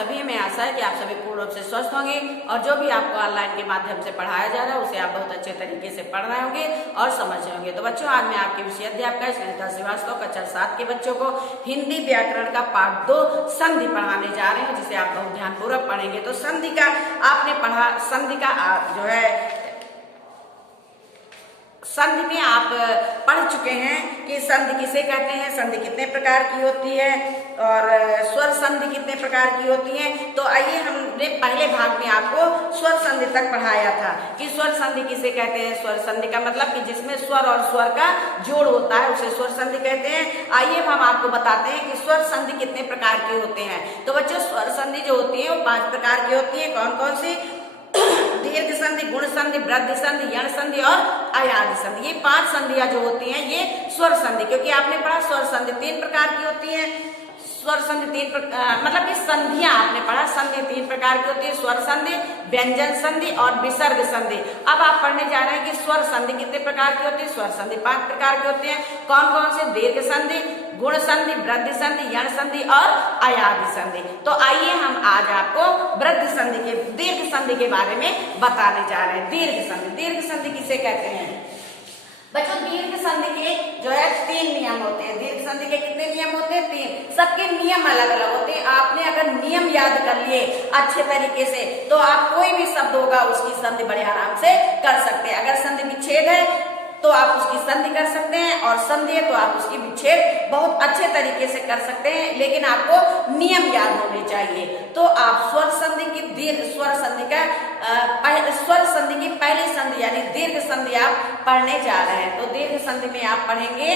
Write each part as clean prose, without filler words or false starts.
सभी में आशा है कि आप सभी पूर्ण रूप से स्वस्थ होंगे और जो भी आपको ऑनलाइन के माध्यम से पढ़ाया जा रहा है उसे आप बहुत अच्छे तरीके से पढ़ रहे होंगे और समझ रहे होंगे। तो बच्चों, आज मैं आपके विषय अध्यापिका स्नेहिता श्रीवास्तव कक्षा 7 के बच्चों को हिंदी व्याकरण का पाठ 2 संधि पढ़ाने जा रहे हैं, जिसे आप बहुत ध्यानपूर्वक पढ़ेंगे। तो संधि का आपने पढ़ा, संधि का जो है संधि में आप पढ़ चुके हैं कि संधि किसे कहते हैं, संधि कितने प्रकार की होती है और स्वर संधि कितने प्रकार की होती है। तो आइए, हमने पहले भाग में आपको स्वर संधि तक पढ़ाया था कि स्वर संधि किसे कहते हैं। स्वर संधि का मतलब कि जिसमें स्वर और स्वर का जोड़ होता है उसे स्वर संधि कहते हैं। आइए हम आपको बताते हैं कि स्वर संधि कितने प्रकार के होते हैं। तो बच्चों, स्वर संधि जो होती है वो 5 प्रकार की होती है। कौन कौन सी? दीर्घ संधि, गुण संधि, वृद्धि संधि, यण संधि और अयादि संधि। ये 5 संधियां जो होती हैं ये स्वर संधि, क्योंकि आपने पढ़ा स्वर संधि 3 प्रकार की होती है। स्वर संधि मतलब कि संधियां आपने पढ़ा, संधि 3 प्रकार की होती है, स्वर संधि, व्यंजन संधि और विसर्ग संधि। अब आप पढ़ने जा रहे हैं कि स्वर संधि कितने प्रकार की होती है। स्वर संधि 5 प्रकार की होती है। कौन कौन से? दीर्घ संधि, गुण संधि, वृद्धि संधि, यण संधि और अयादि संधि। तो आइए हम आज आपको वृद्धि संधि के, दीर्घ संधि के बारे में बताने जा रहे हैं। दीर्घ संधि, दीर्घ संधि किसे कहते हैं बच्चों? दीर्घ संधि के जो है 3 नियम होते हैं। दीर्घ संधि के कितने नियम होते हैं? 3। सबके नियम अलग अलग होते हैं। आपने अगर नियम याद कर लिए अच्छे तरीके से तो आप कोई भी शब्द होगा उसकी संधि बड़े आराम से कर सकते हैं। अगर संधि विच्छेद है तो आप उसकी संधि कर सकते हैं और संधि है तो आप उसकी विच्छेद बहुत अच्छे तरीके से कर सकते हैं, लेकिन आपको नियम याद होने चाहिए। तो आप स्वर संधि की, दीर्घ स्वर संधि का स्वर संधि की पहली संधि यानी दीर्घ संधि आप पढ़ने जा रहे हैं। तो दीर्घ संधि में आप पढ़ेंगे,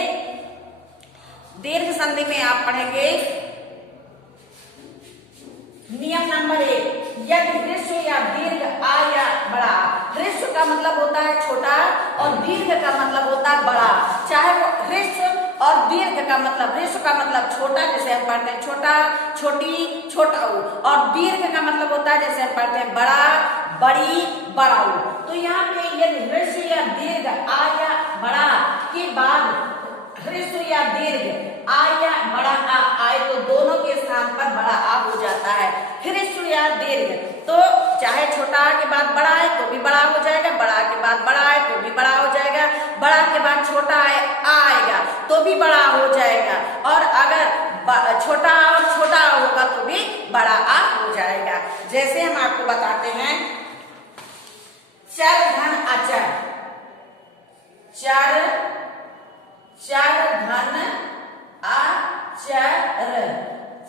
दीर्घ संधि में आप पढ़ेंगे नियम नंबर 1, यदि ह्रस्व या दीर्घ आ या बड़ा। ह्रस्व का मतलब होता है छोटा और दीर्घ का मतलब होता है बड़ा। चाहे वो ह्रस्व और दीर्घ का मतलब, ह्रस्व का मतलब छोटा, जैसे हम पढ़ते हैं छोटा, छोटी, छोटाऊ, और दीर्घ का मतलब होता है जैसे हम पढ़ते हैं बड़ा, बड़ी, बड़ाऊ। तो यहाँ पे यदि ह्रस्व या दीर्घ आ या बड़ा के बाद ह्रस्व या दीर्घ आ या बड़ा आ आए तो दोनों के स्थान पर बड़ा आ हो जाता है। ह्रस्व या दीर्घ तो चाहे छोटा आ के बाद बड़ा आए तो भी बड़ा हो जाएगा, बड़ा के बाद बड़ा आए तो भी बड़ा हो जाएगा, बड़ा के बाद छोटा आएगा तो भी बड़ा हो जाएगा, और अगर छोटा आ और छोटा आ होगा तो भी बड़ा आ हो जाएगा। जैसे हम आपको बताते हैं, चर धन अचर, चर धन अचर,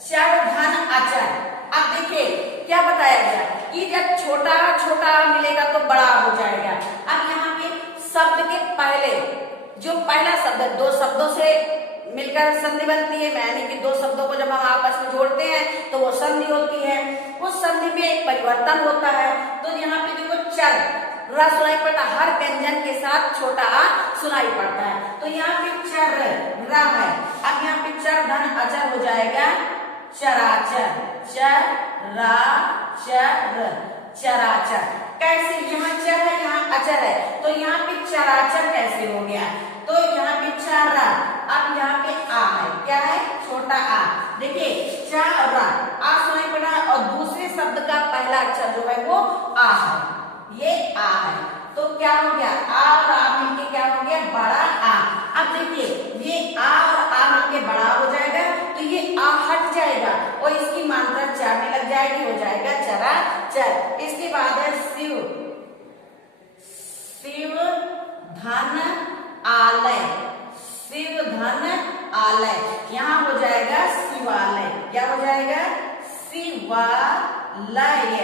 चर धन अचर। अब देखिए क्या बताया गया कि जब छोटा छोटा मिलेगा तो बड़ा हो जाएगा। अब यहाँ पे शब्द के पहले जो पहला शब्द है, 2 शब्दों से मिलकर संधि बनती है, यानी कि 2 शब्दों को जब हम आपस में जोड़ते हैं तो वो संधि होती है। उस संधि में एक परिवर्तन होता है। तो यहाँ पे देखो चर रा सुनाई पड़ता है, हर व्यंजन के साथ छोटा आ सुनाई पड़ता है। तो यहाँ पे चर रा है। अब यहाँ पे चर धन अचर हो जाएगा चराचर, चर रा चर, चराचर। कैसे? यहाँ चर है, यहाँ अचर है, तो यहाँ पे चराचर कैसे हो गया? तो यहाँ पे चरा, अब यहाँ पे आ है, क्या है? छोटा आ। देखिए चरा आ सुनाई पड़ा और दूसरे शब्द का पहला अक्षर जो है वो आ है, ये आ है। तो क्या हो गया? आ और आ मिलके क्या हो गया? बड़ा आ। अब देखिए ये आ और आ मिलके बड़ा हो जाएगा, तो ये आ हट जाएगा और इसकी मात्रा चार में लग जाएगी, हो जाएगा चरा चर। इसके बाद है शिव, शिव धन आलय, शिव धन आलय, यहाँ हो जाएगा शिवालय। क्या हो जाएगा? शिवालय,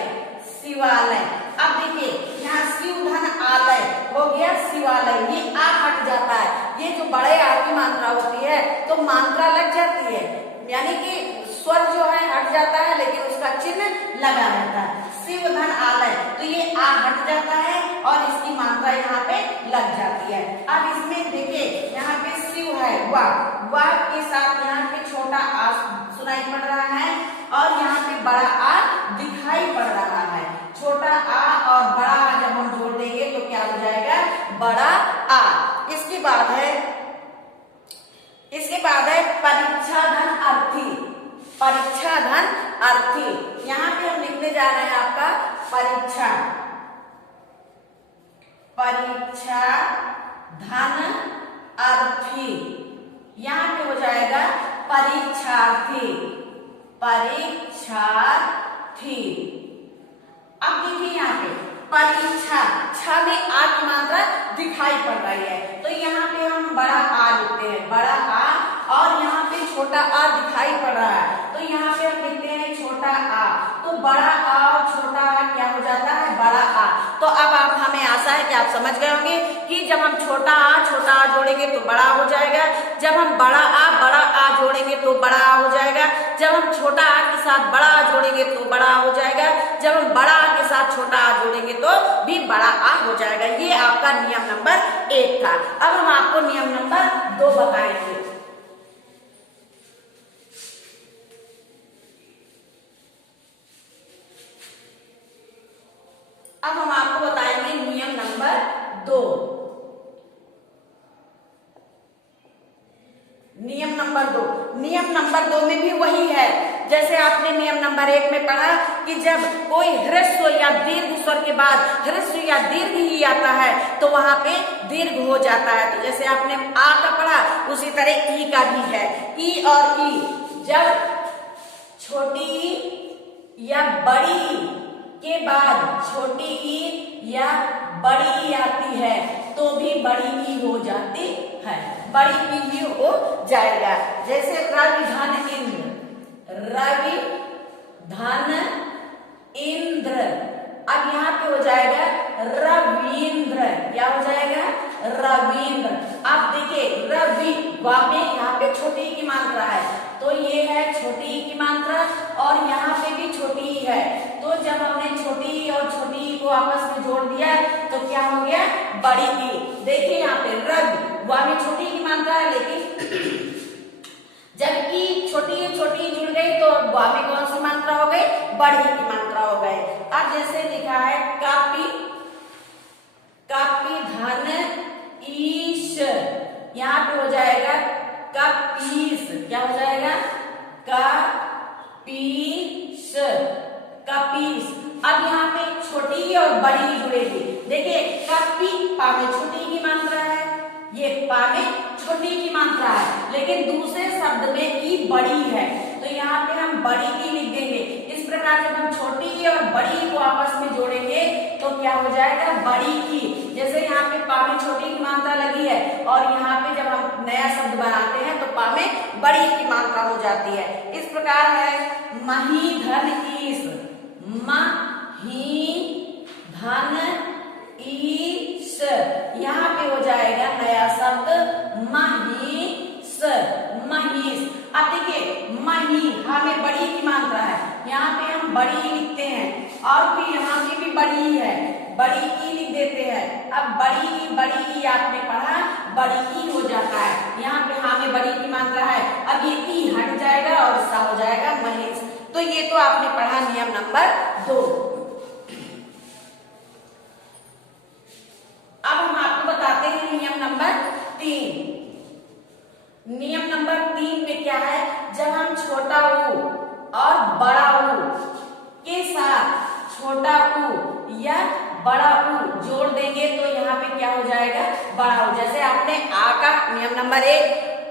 शिवालय। अब देखिए यहाँ शिव धन आलय हो गया शिवालय, ये आ हट जाता है। ये जो बड़े आ की मात्रा होती है तो मात्रा लग जाती है, यानी कि स्वर जो है हट जाता है लेकिन उसका चिन्ह लगा रहता है। शिव धन आलय, तो ये आ हट जाता है और इसकी मात्रा यहाँ पे लग जाती है। अब इसमें देखिए यहाँ पे शिव है, वाह के साथ यहाँ पे छोटा आ सुनाई पड़ रहा है और यहाँ पे बड़ा आ दिखाई पड़ रहा है। छोटा आ और बड़ा आ जब हम जोड़ देंगे तो क्या हो जाएगा? बड़ा आ। इसके बाद है परीक्षा धन अर्थी, परीक्षा धन अर्थी। यहाँ जा रहे हैं आपका परीक्षा, परीक्षा धन अर्थी, यहाँ पे हो जाएगा परीक्षार्थी, परीक्षार्थी। अब देखिए यहाँ पे परीक्षा, छ में आ की मात्रा दिखाई पड़ रही है, तो यहाँ पे हम बड़ा आ लिखते हैं, बड़ा आ, और यहाँ पे छोटा आ दिखाई पड़ रहा है, तो यहाँ पे हम लिखते हैं छोटा आ। तो बड़ा आ और छोटा आ क्या हो जाता है, बड़ा आ। तो अब आप हमें आशा है कि आप समझ गए होंगे कि जब हम छोटा आ जोड़ेंगे तो बड़ा हो जाएगा, जब हम बड़ा आ जोड़ेंगे तो बड़ा आ हो जाएगा, जब हम छोटा आ के साथ बड़ा आ जोड़ेंगे तो बड़ा आ हो जाएगा, जब हम बड़ा आ के साथ छोटा आ जोड़ेंगे तो भी बड़ा आ हो जाएगा। ये आपका नियम नंबर 1 था। अब हम आपको नियम नंबर 2 बताएंगे। अब हम आपको बताएंगे नियम नंबर 2। नियम नंबर 2, नियम नंबर 2 में भी वही है जैसे आपने नियम नंबर 1 में पढ़ा कि जब कोई ह्रस्व या दीर्घ स्वर के बाद ह्रस्व या दीर्घ ही आता है तो वहां पे दीर्घ हो जाता है। तो जैसे आपने आ का पढ़ा उसी तरह ई का भी है। ई और ई जब छोटी या बड़ी के बाद छोटी ई या बड़ी ई आती है तो भी बड़ी ई हो जाती है, बड़ी ई ही हो जाएगा। जैसे रवि धन इंद्र, रवि धन इंद्र, अब यहाँ पे हो जाएगा रविंद्र, क्या हो जाएगा, रविंद्र। अब देखिए रवि वा में यहाँ पे छोटी की मात्रा है तो ये है छोटी की मात्रा और यहाँ पे भी छोटी है, तो जब हमने छोटी और छोटी को आपस में जोड़ दिया तो क्या हो गया, बड़ी ई। देखिए यहाँ पे रवि वा में छोटी की मात्रा है लेकिन जब ई छोटी जुड़ गई तो वा में कौन सी मात्रा हो गई, बड़ी की मात्रा हो गई। अब जैसे लिखा है कापी, कापी धन ईश, यहाँ पे हो जाएगा कपीस, क्या हो जाएगा, कपीस, कपीस। अब यहाँ पे छोटी और बड़ी जुड़ेगी। देखिए कपी पा में छोटी की मात्रा है, ये पा में छोटी की मात्रा है, लेकिन दूसरे शब्द में ई बड़ी है तो यहाँ पे हम बड़ी ई लिख देंगे। इस प्रकार जब हम छोटी ई और बड़ी ई को आपस में जोड़ेंगे तो क्या हो जाएगा, बड़ी ई। जैसे यहाँ पे पा में छोटी की मात्रा लगी है और यहाँ पे जब हम नया शब्द बनाते हैं तो पा में बड़ी की मात्रा हो जाती है। इस प्रकार है मही धन ईस, मही धन ईस, यहाँ पे हो जाएगा नया शब्द महिष, महिष। अब देखिए मही हमें बड़ी की मात्रा है, यहाँ पे हम बड़ी लिखते हैं और फिर यहाँ पे भी बड़ी है, बड़ी ई लिख देते हैं। अब बड़ी ई आपने पढ़ा, बड़ी ई हो जाता है, यहाँ पे हाँ में बड़ी की मात्रा है, अब ये ई हट जाएगा और सा हो जाएगा महेश। तो ये तो आपने पढ़ा नियम नंबर 2। अब हम आपको बताते हैं नियम नंबर 3। नियम नंबर 3 में क्या है, जब हम छोटा ऊ और बड़ा ऊ के साथ छोटा ऊ या बड़ा ऊ जोड़ देंगे तो यहाँ पे क्या हो जाएगा, बड़ा ऊ। जैसे आपने आ का नियम नंबर 1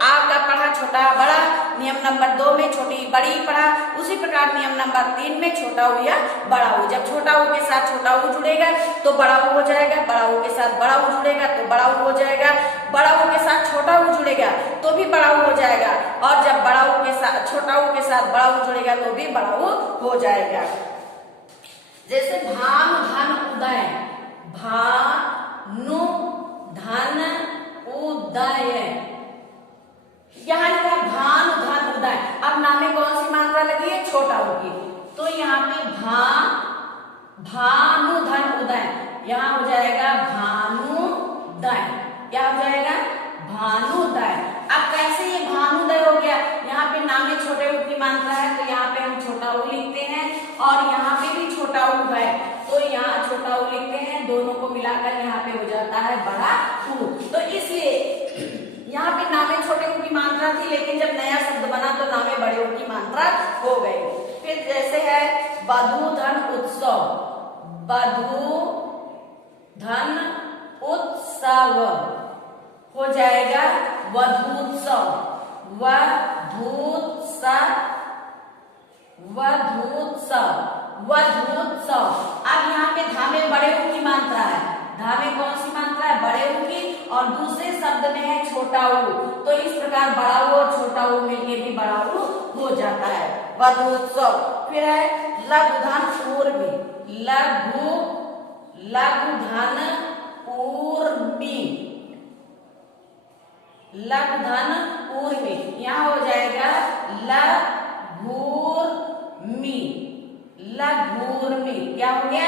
आ का पढ़ा छोटा बड़ा, नियम नंबर 2 में छोटी बड़ी पढ़ा, उसी प्रकार नियम नंबर 3 में छोटा ऊ या बड़ा ऊ। जब छोटा ऊ के साथ छोटा ऊ जुड़ेगा तो बड़ा ऊ हो जाएगा, बड़ा ऊ के साथ बड़ा ऊ जुड़ेगा तो बड़ा ऊ हो जाएगा, बड़ा ऊ के साथ छोटा ऊ जुड़ेगा तो भी बड़ा ऊ हो जाएगा, और जब बड़ा ऊ के साथ छोटा ऊ के साथ बड़ा ऊ जुड़ेगा तो भी बड़ा ऊ हो जाएगा। जैसे भानु धन उदय, भानु धन उदय, यहाँ लिखा भानु धन उदय। अब नाम में कौन सी मात्रा लगी है, छोटा ऊ की, तो यहाँ पे भानु धन उदय, यहाँ हो जाएगा भानुदय, क्या हो जाएगा, भानुदय। अब कैसे ये भानुदय हो गया, यहाँ पे नाम में छोटे ऊ की मात्रा है तो यहाँ पे हम छोटा ऊ लिखते हैं और यहाँ पे भी छोटा ऊ है तो यहाँ छोटा ऊ लिखते हैं, दोनों को मिलाकर यहाँ पे हो जाता है बड़ा ऊ। तो इसलिए यहाँ पे नामे छोटे ऊ की मात्रा थी लेकिन जब नया शब्द बना तो नामे बड़े ऊ की मात्रा हो गई। फिर जैसे है वधू धन उत्सव, वधू धन उत्सव हो जाएगा वधूत्सव, वधूत्सव, वधूत्सव, वधूत्सव। अब यहाँ पे धा में बड़े ऊ की मात्रा है, धा में कौन सी मात्रा है, बड़े ऊ की, और दूसरे शब्द में है छोटा ऊ, तो इस प्रकार बड़ा ऊ और छोटा ऊ मिलके भी बड़ा ऊ हो जाता है, वधूत्सव। फिर है लघु धन ऊर्मी, लघु, लघु धन ऊर्मी, लघु धन ऊर्मी, यहाँ हो जाएगा लघूर्मी, लघूर्मी, क्या हो गया,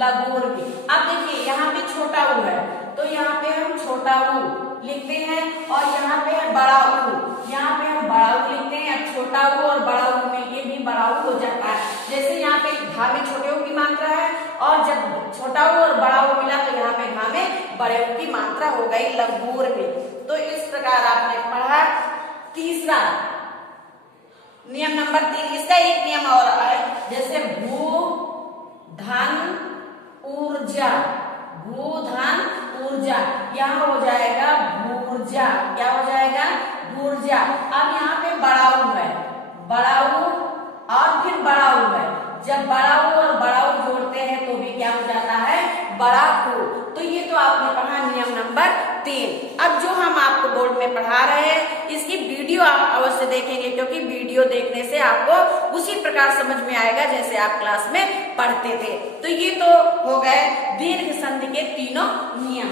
लघूर्मी। अब देखिए यहाँ पे छोटा ऊ है, तो यहाँ पे हम छोटा ऊ लिखते हैं, और यहाँ पे है बड़ा ऊ, यहाँ पे हम बड़ा ऊ लिखते हैं। अब छोटा ऊ और बड़ा ऊ मिलके भी बड़ा ऊ हो जाता है। जैसे यहाँ पे घा में छोटे ऊ की मात्रा है, और जब छोटा ऊ और बड़ा ऊ मिला तो यहाँ पे घा में बड़े ऊ की मात्रा हो गई लघूर्मी। तो इस प्रकार आपने पढ़ा। तीसरा नियम नंबर 3, इसका एक नियम और है, जैसे भू धन ऊर्जा, भू धन ऊर्जा, यहाँ हो जाएगा भूर्जा, क्या हो जाएगा, भूर्जा। अब यहाँ पे बड़ा ऊ है, बड़ा ऊ और फिर बड़ा ऊ है, जब बड़ा ऊ और बड़ा ऊ जोड़ते हैं तो भी क्या हो जाता है, बड़ा ऊ। तो ये तो आपने पढ़ा नियम नंबर 3। अब जो हम आपको बोर्ड में पढ़ा रहे हैं इसकी वीडियो आप अवश्य देखेंगे, क्योंकि वीडियो देखने से आपको उसी प्रकार समझ में आएगा जैसे आप क्लास में पढ़ते थे। तो ये तो हो गए दीर्घ संधि के तीनों नियम।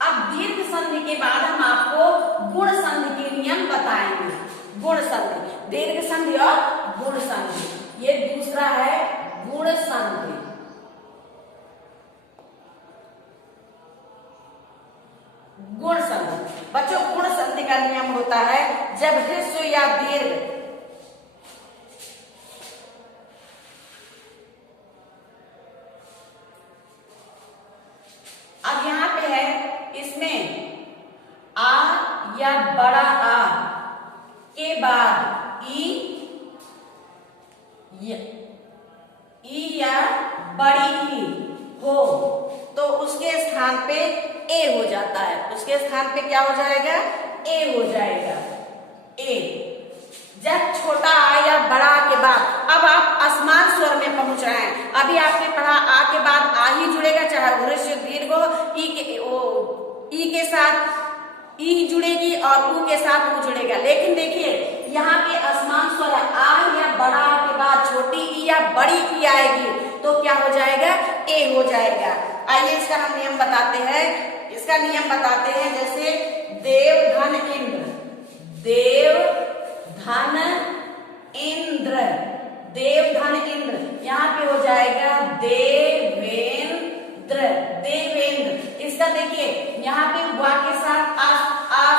अब दीर्घ संधि के बाद हम आपको गुण संधि के नियम बताएंगे। गुण संधि, दीर्घ संधि और गुण संधि, ये दूसरा है गुण संधि। गुण संधि, बच्चों गुण संधि का नियम होता है जब ह्रस्व या दीर्घ अब यहाँ पे है, इसमें आ या बड़ा आ के बाद ई या बड़ी ई हो तो उसके स्थान पे ए हो जाता है, उसके स्थान पे क्या हो जाएगा, ए हो जाएगा, ए। जब छोटा आ या बड़ा आ के बाद, अब आप असमान स्वर में पहुंच रहे हैं। अभी आपने पढ़ा आ के बाद आ ही जुड़ेगा, चाहे ह्रस्व दीर्घ हो, ई के साथ ई जुड़ेगी और ऊ के साथ ऊ जुड़ेगा। लेकिन देखिए यहाँ पे असमान स्वर आ या बड़ा आ के बाद छोटी ई या बड़ी ई आएगी तो क्या हो जाएगा, ए हो जाएगा। आइए इसका हम नियम बताते हैं। इसका नियम बताते हैं, जैसे देव धन इंद्र, देव धन इंद्र, देव धन इंद्र, यहाँ पे हो जाएगा देवेंद्र, देवेंद्र। इसका देखिए यहाँ पे वा के साथ आ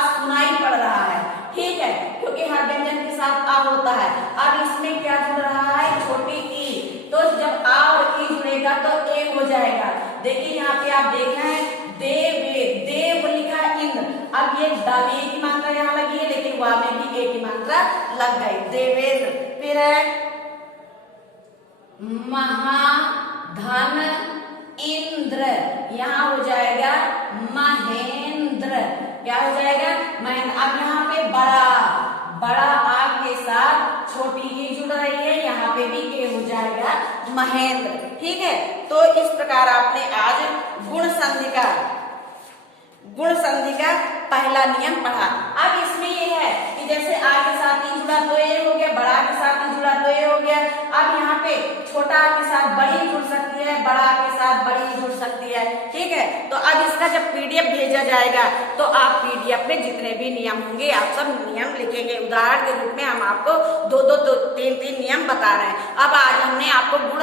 सुनाई पड़ रहा है, ठीक है, क्योंकि हर व्यंजन के साथ आ होता है। अब इसमें क्या जुड़ रहा है, छोटी ई, तो जब आ और ई जुड़ेगा तो ए हो जाएगा। देखिए यहाँ पे आप देख रहे हैं देव लिखा इंद्र, अब ये दावे की मात्रा यहाँ लगी है, लेकिन वा में भी ए की मात्रा लग गई, देवेंद्र। फिर है महाधन इंद्र, यहाँ हो जाएगा महेंद्र, क्या हो जाएगा, महेंद्र। अब यहाँ पे बड़ा आ के साथ छोटी ई जुड़ रही है, यहाँ पे भी ए हो जाएगा महेंद्र, ठीक है। तो इस प्रकार आपने आज गुण संधि का पहला नियम पढ़ा। अब इसमें ये है कि जैसे आ के साथ ई जुड़ा तो ए हो गया, बड़ा के साथ ई जुड़ा तो ए हो गया। अब यहाँ पे छोटा आ के साथ बड़ी जुड़ सकती है, बड़ा के साथ बड़ी जुड़ सकती है, ठीक है। तो अब इसका जब पीडीएफ भेजा जाएगा तो आप पीडीएफ में जितने भी नियम होंगे आप सब नियम लिखेंगे। उदाहरण के रूप में हम आपको 2-2, 3-3 नियम बता रहे हैं। अब आज हमने आपको गुण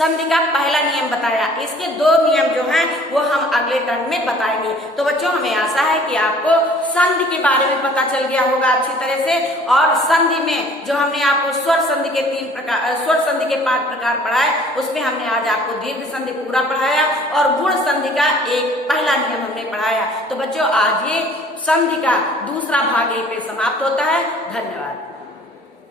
संधि का पहला नियम बताया, इसके 2 नियम जो हैं वो हम अगले टर्म में बताएंगे। तो बच्चों हमें आशा है कि आपको संधि के बारे में पता चल गया होगा अच्छी तरह से, और संधि में जो हमने आपको स्वर संधि के 3 प्रकार, स्वर संधि के 5 प्रकार पढ़ाए, उसमें हमने आज आपको दीर्घ संधि पूरा पढ़ाया और गुण संधि का एक पहला नियम हमने पढ़ाया। तो बच्चों आज ये संधि का दूसरा भाग यहीं पे समाप्त होता है। धन्यवाद।